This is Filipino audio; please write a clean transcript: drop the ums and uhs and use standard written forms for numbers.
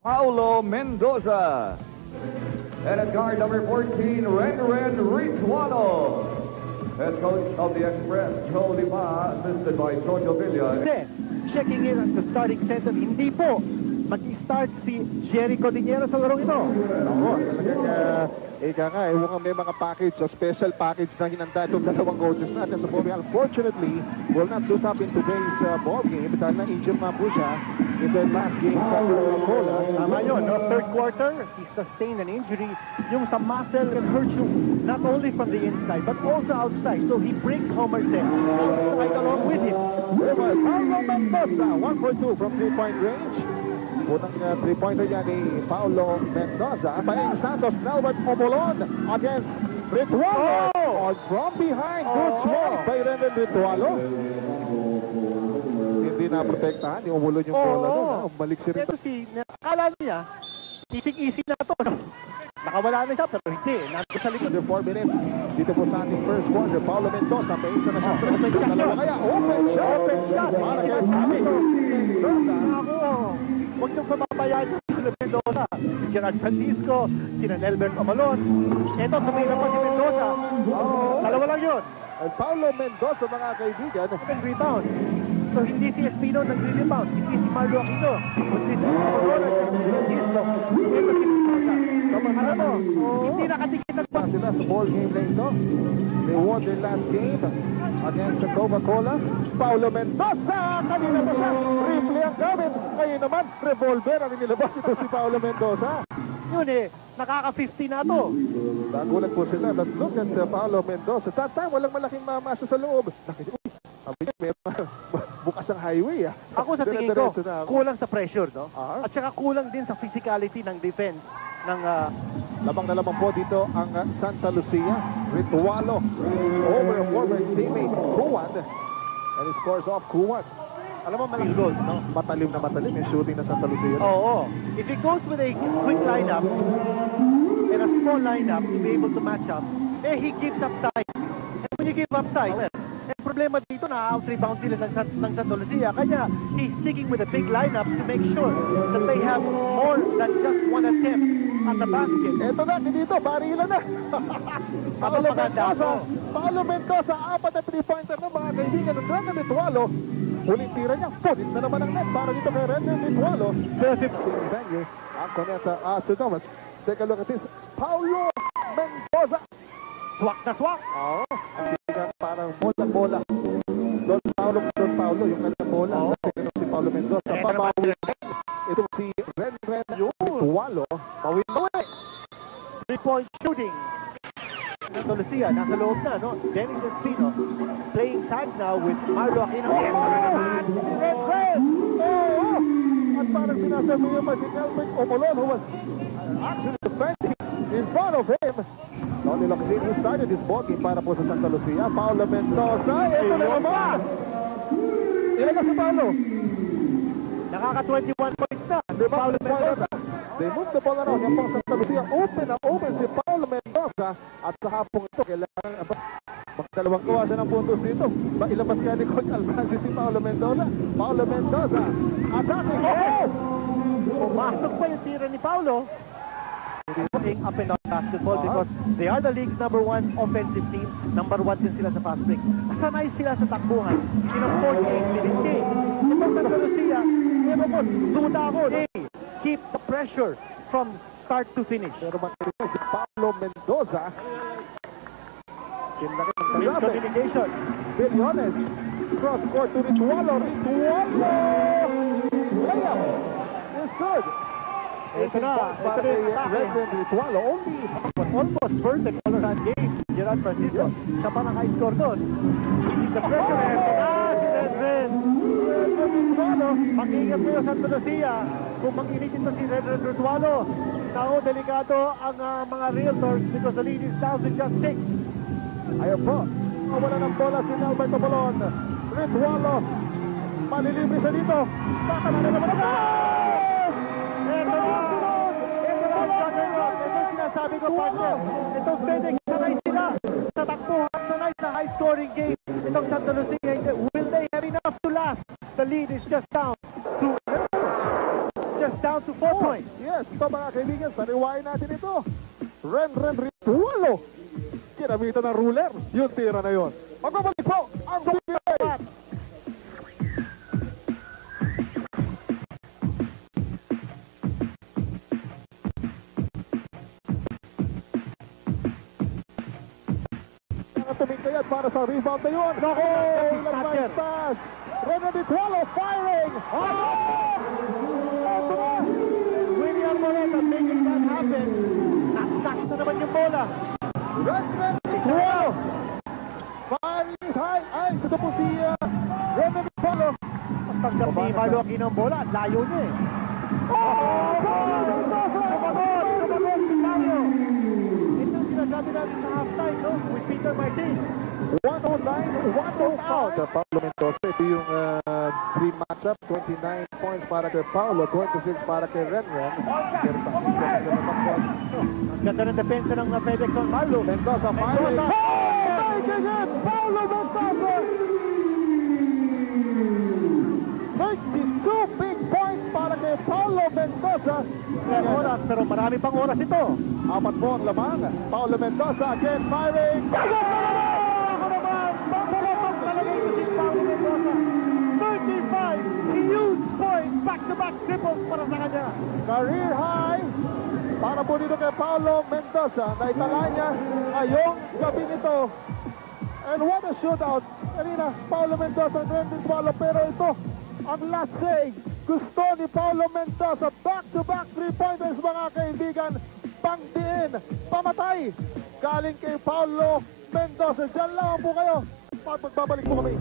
Paulo Mendoza. And at guard number 14, Renren Rituano. Head coach of the Express, Joe Lima, assisted by Jojo Villa. Checking in at the starting center, hindi po mag-start si Jericho Dinero sa larong ito. Oo, talagang mukhang may mga package o special package na hinanda itong dalawang coaches natin sa Bobby. Unfortunately, will not suit up in today's ball game dahil na-injure na po siya in their last game sa Coca-Cola. Tama yun, no? Third quarter, he sustained an injury. Yung sa muscle can hurt you not only from the inside but also outside. So he brings Homer Sen right along with him. Paulo Mendoza, 1 for 2 from 3-point range. Unang 3-pointer yan ni Paulo Mendoza. Paeng Santos, Nelbert Omolon against Ritualo. Oh! From behind, good swat by Renren Ritualo. Hindi na-protektahan, yung umulon yung bola doon. Balik si Ritualo. Akala niya, easy na ito. Nakawala na siya, pero hindi. Nandito sa likod. 4 minutes. Dito po sa ating first quarter. Paulo Mendoza, paisa na siya. Dalawa kaya, open shot. Para kay Paulo Mendoza. Huwag niyong pababayaan yung Paulo Mendoza. Gerard Francisco, sina Nelbert Omalon. Ito, tumira pa si Mendoza. Dalawa lang yun. At Paulo Mendoza, mga kaibigan. Rebound. So hindi si Espino nag-rebound. Hindi si Marlo Aquino. Hindi si Aurora. Ito si Mendoza. Alam mo, hindi nakatikit ang pa sila sa ball game na ito. They won their last game against the Coca-Cola. Paulo Mendoza! Kanina pa siya. Rifle ang gamit. Ngayon naman, revolver ang inilabas ito si Paulo Mendoza. Yun nakaka-50 na to. Nagulat po sila. Let's look at Paulo Mendoza. That time, walang malaking mamasa sa loob. Bukas ang highway. Ako sa tingin ko, kulang sa pressure, no? At saka kulang din sa physicality ng defense ng labang na lamang po dito ang Santa Lucia. Ritualo over a former teammate Kuwan, and he scores off Kuwan. Alam mo, malaking goal, no? Matalim na matalim yung shooting na Santa Lucia. Oo. If he goes with a quick lineup and a small lineup to be able to match up, he gives up time. And when you give up time, problema dito na out-rebound sila ng Santa Lucia. Kaya he's sticking with a big lineup to make sure that they have more than just one attempt at the basket. Eto na, dito, barilan na. Paulo Mendoza, 4 na 3-pointer na mga kaibigan ng Renren Ritualo. Huling tira niya, punit na naman ang net para dito kay Renren Ritualo. Venue, ang Coneta, Sir Thomas. Take a look at this. Paulo Mendoza. Swak na swak. Oo. Parang bola. Don Paulo, yung kanyang bola. Si Paulo Mendoza. Pabawi. Ito si Renren Ritualo. Bawi. 3-point shooting. Santa Lucia, nasa loob na, no? Dennis Espino playing tag now with Marlo Aquino. Renren! At parang sinasabi niya pa si Nelbert Omolon, who was actually defending in front of him. Tony Locsin, who started this ball game para po sa Santa Lucia. Paulo Mendoza. Ito na naman! Ilan na si Paulo? Nakaka-21 points na. Paulo Mendoza. They move the ball around. Yung pang Santa Lucia. Open si Paulo Mendoza. At sa hapong ito, kailangan magdalawang gawa siya ng puntos dito. Ilabas ka ni Coach Almanzi si Paulo Mendoza. Paulo Mendoza. Attacking. Pumasok pa yung tira ni Paulo. Playing up and down basketball because they are the league's #1 offensive team. #1 din sila sa fast break. Sanay sila sa takbuhan. In a 48 minute game. Itong Santa Lucia, duda ako. Keep the pressure from start to finish. Pero matulog si Paulo Mendoza. Communication. Billones. Cross court to Ritualo. Layup is good. Ito na Renren Ritualo. Almost perfect all-around game. Gerard Francisco. Siya pa naka-score doon. The pressure. Si Renren. Ritualo. Mag-ingat mo yung Santa Lucia. Kung mag-init ito si Renren Ritualo. Now, delikado ang mga Realtors because the lead is down to just 6. Ayaw po. Wala ng bola si Nelbert Omalon. Ritualo. Malilibre siya dito. Baka na naman ako. Sabi ko, partner, itong Fenix, sanay sila sa takbuhan, sanay sa high-scoring game. Itong Santa Lucia, will they have enough to last? The lead is just down to 4 points. Yes, ito mga kaibigan, sariwain natin ito. Ren Ritualo. Kinamitan ng ruler, yung tira na yun. Magbabalik po ang PBA. Tumingkayat para sa rebound na yun. Nako! Thatcher. Pass. Ren Ritualo firing. William Moreta making that happen. Naksak na naman yung bola. Ren Ritualo. Firing is high. Ay, ito po si Ren Ritualo. Tanggap ni Marlo Aquino ang bola. Layo niya eh. Tumagot si Mario. Ito ang sinasabi natin sa halftime, no? With Peter Martin. 109-105. Paulo Mendoza, ito yung dream matchup, 29 points para kay Paulo, 26 para kay Renren. Ang ganda ng depensa ng FedEx on Marlo. Mendoza firing. Oh! Again, Paulo Mendoza. 32 big points para kay Paulo Mendoza. Ilang oras, pero marami pang oras ito. Apat po ang lamang. Paulo Mendoza again firing. Ako naman, pampalapag talaga ito si Paulo Mendoza. 35 huge points, back-to-back triples para sa kanya. Career high para po dito kay Paulo Mendoza na itala niya ngayong gabi nito. And what a shootout. Kanina, Paulo Mendoza ang 20-12 pero ito ang last say. Gusto ni Paulo Mendoza back-to-back 3-pointers mga kaibigan. Pangdiin, pamatay. Galing kay Paulo Mendoza. Diyan lang po kayo. Magbabalik po kami.